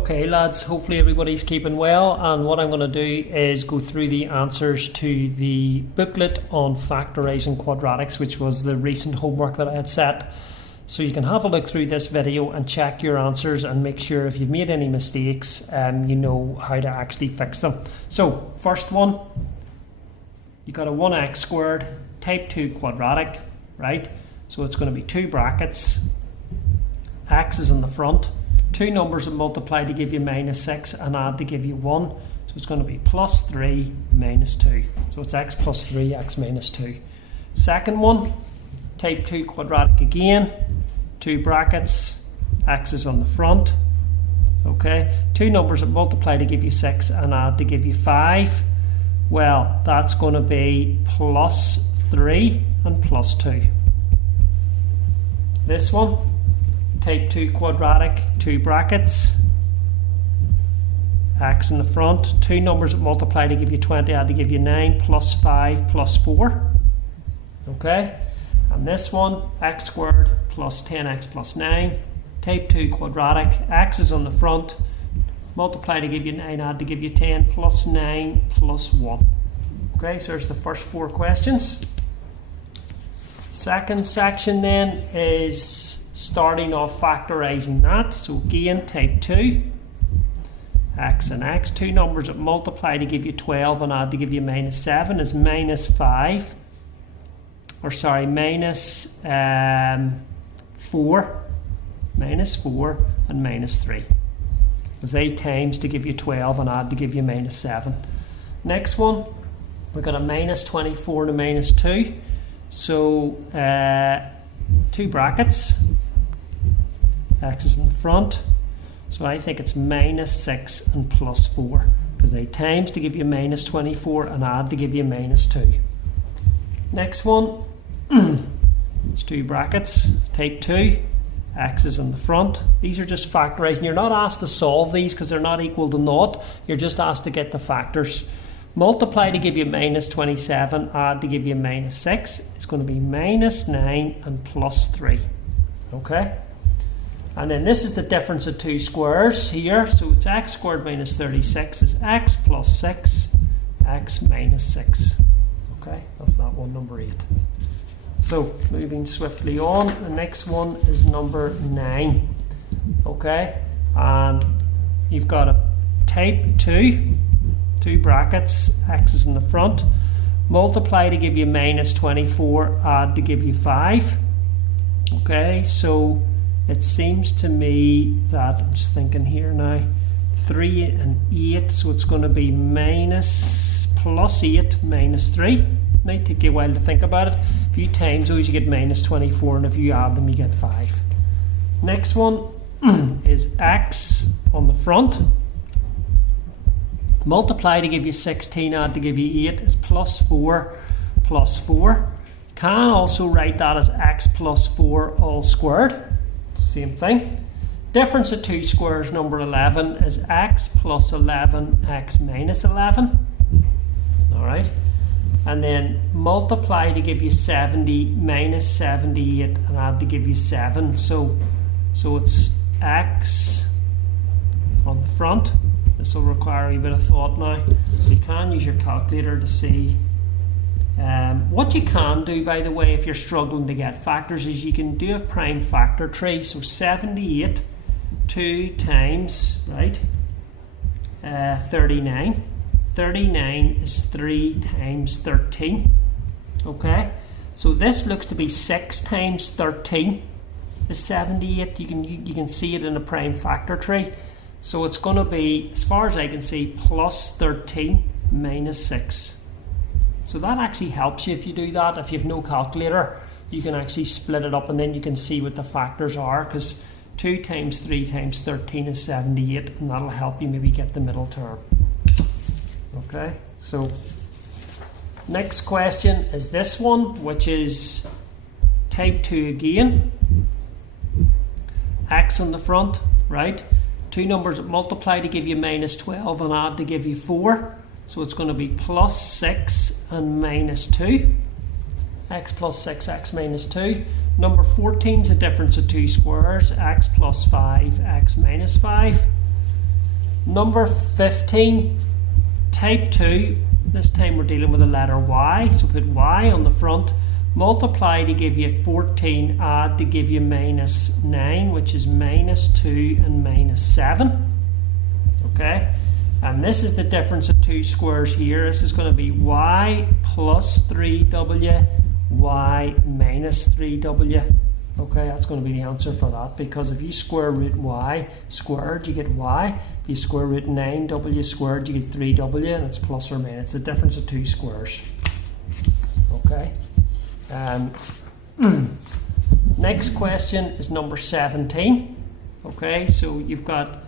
Okay lads, hopefully everybody's keeping well, and what I'm going to do is go through the answers to the booklet on factorising quadratics, which was the recent homework that I had set. So you can have a look through this video and check your answers and make sure if you've made any mistakes you know how to actually fix them. So first one, you got a 1x squared type 2 quadratic, right? So it's going to be 2 brackets, x is in the front, 2 numbers that multiply to give you minus 6 and add to give you 1. So it's going to be plus 3 minus 2. So it's x plus 3, x minus 2. Second one, type 2 quadratic again, 2 brackets, x is on the front. Okay, 2 numbers that multiply to give you 6 and add to give you 5. Well, that's going to be plus 3 and plus 2. This one, type 2 quadratic, 2 brackets, x in the front, 2 numbers that multiply to give you 20, add to give you 9, plus 5 plus 4. Okay, and this one, x squared plus 10x plus 9, type 2 quadratic, x is on the front, multiply to give you 9, add to give you 10, plus 9 plus 1. Okay, so there's the first 4 questions. Second section then is starting off factorising that. So again, type 2, x and x, 2 numbers that multiply to give you 12 and add to give you minus 7 is minus 5, or sorry, minus 4 and minus 3. There's 8 times to give you 12 and add to give you minus 7. Next one, we've got a minus 24 and a minus 2. So 2 brackets, x is in the front, so I think it's minus 6 and plus 4, because they times to give you minus 24 and add to give you minus 2. Next one, it's 2 brackets, type 2, x is in the front. These are just factorising. You're not asked to solve these because they're not equal to naught. You're just asked to get the factors. Multiply to give you minus 27, add to give you minus 6. It's going to be minus 9 and plus 3. Okay? And then this is the difference of 2 squares here. So it's x squared minus 36 is x plus 6, x minus 6. Okay? That's that one, number 8. So moving swiftly on, the next one is number 9. Okay? And you've got a type 2. 2 brackets, x is in the front, multiply to give you minus 24, add to give you 5. Okay, so it seems to me that, I'm just thinking here now, 3 and 8, so it's going to be minus plus 8 minus 3. Might take you a while to think about it. If you times those, you get minus 24, and if you add them, you get 5. Next one is x on the front. Multiply to give you 16, add to give you 8 is plus 4 plus 4. Can also write that as x plus 4 all squared. Same thing. Difference of 2 squares, number 11, is x plus 11, x minus 11. Alright. And then multiply to give you 70 minus 78 and add to give you 7. So it's x on the front. This will require a bit of thought now. You can use your calculator to see. What you can do, by the way, if you're struggling to get factors, is you can do a prime factor tree. So 78, 2 times, right, 39. 39 is 3 times 13. Okay, so this looks to be 6 times 13 is 78. You can see it in a prime factor tree. So it's going to be, as far as I can see, plus 13 minus 6. So that actually helps you if you do that. If you have no calculator, you can actually split it up and then you can see what the factors are, because 2 times 3 times 13 is 78, and that'll help you maybe get the middle term. Okay, so next question is this one, which is type 2 again. X on the front, right? 2 numbers that multiply to give you minus 12 and add to give you 4. So it's going to be plus 6 and minus 2. X plus 6, x minus 2. Number 14 is a difference of 2 squares, x plus 5, x minus 5. Number 15, type 2. This time we're dealing with the letter y, so put y on the front. Multiply to give you 14, add to give you minus 9, which is minus 2 and minus 7. Okay, and this is the difference of two squares here. This is going to be y plus 3w, y minus 3w. Okay, that's going to be the answer for that, because if you square root y squared, you get y. If you square root 9w squared, you get 3w, and it's plus or minus. It's the difference of two squares. Okay. Next question is number 17. Okay, so you've got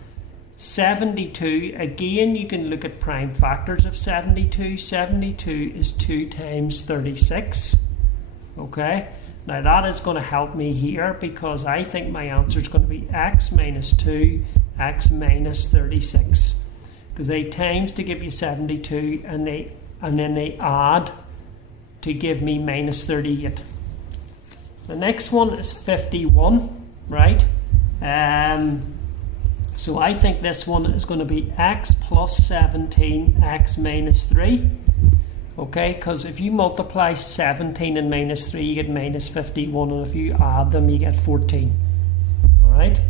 72. Again, you can look at prime factors of 72. 72 is 2 times 36. Okay, now that is going to help me here, because I think my answer is going to be x minus 2, x minus 36, because they times to give you 72, and then they add to give me minus 38. The next one is 51, right? So I think this one is going to be x plus 17, x minus 3. Okay, because if you multiply 17 and minus 3, you get minus 51, and if you add them, you get 14.